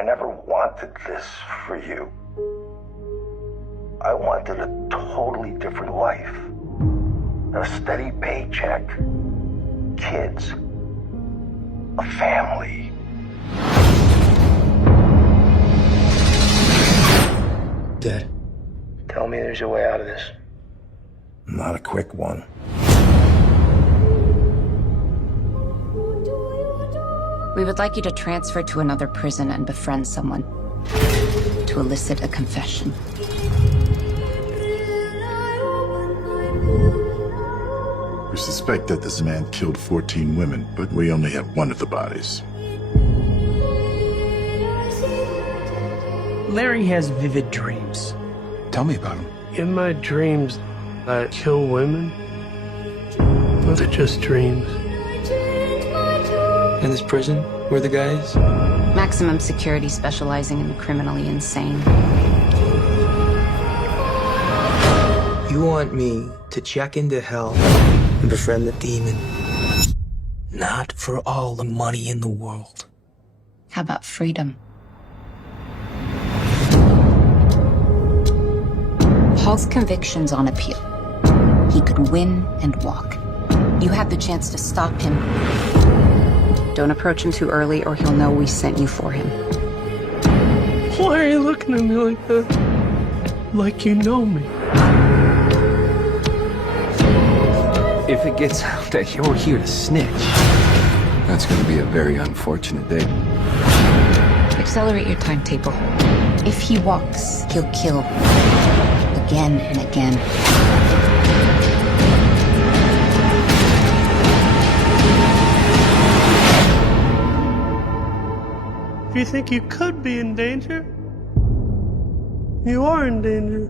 I never wanted this for you. I wanted a totally different life. A steady paycheck, kids, a family. Dad, tell me there's a way out of this. Not a quick one. We would like you to transfer to another prison and befriend someone to elicit a confession. We suspect that this man killed 14 women, but we only have one of the bodies. Larry has vivid dreams. Tell me about him. In my dreams, I kill women. But they're just dreams. In this prison, we're the guys? Maximum security specializing in the criminally insane. You want me to check into hell and befriend the demon? Not for all the money in the world. How about freedom? Paul's conviction's on appeal. He could win and walk. You had the chance to stop him. Don't approach him too early or he'll know we sent you for him. Why are you looking at me like that? Like you know me. If it gets out that you're here to snitch, that's going to be a very unfortunate day. Accelerate your timetable. If he walks, he'll kill. Again and again. If you think you could be in danger, you are in danger.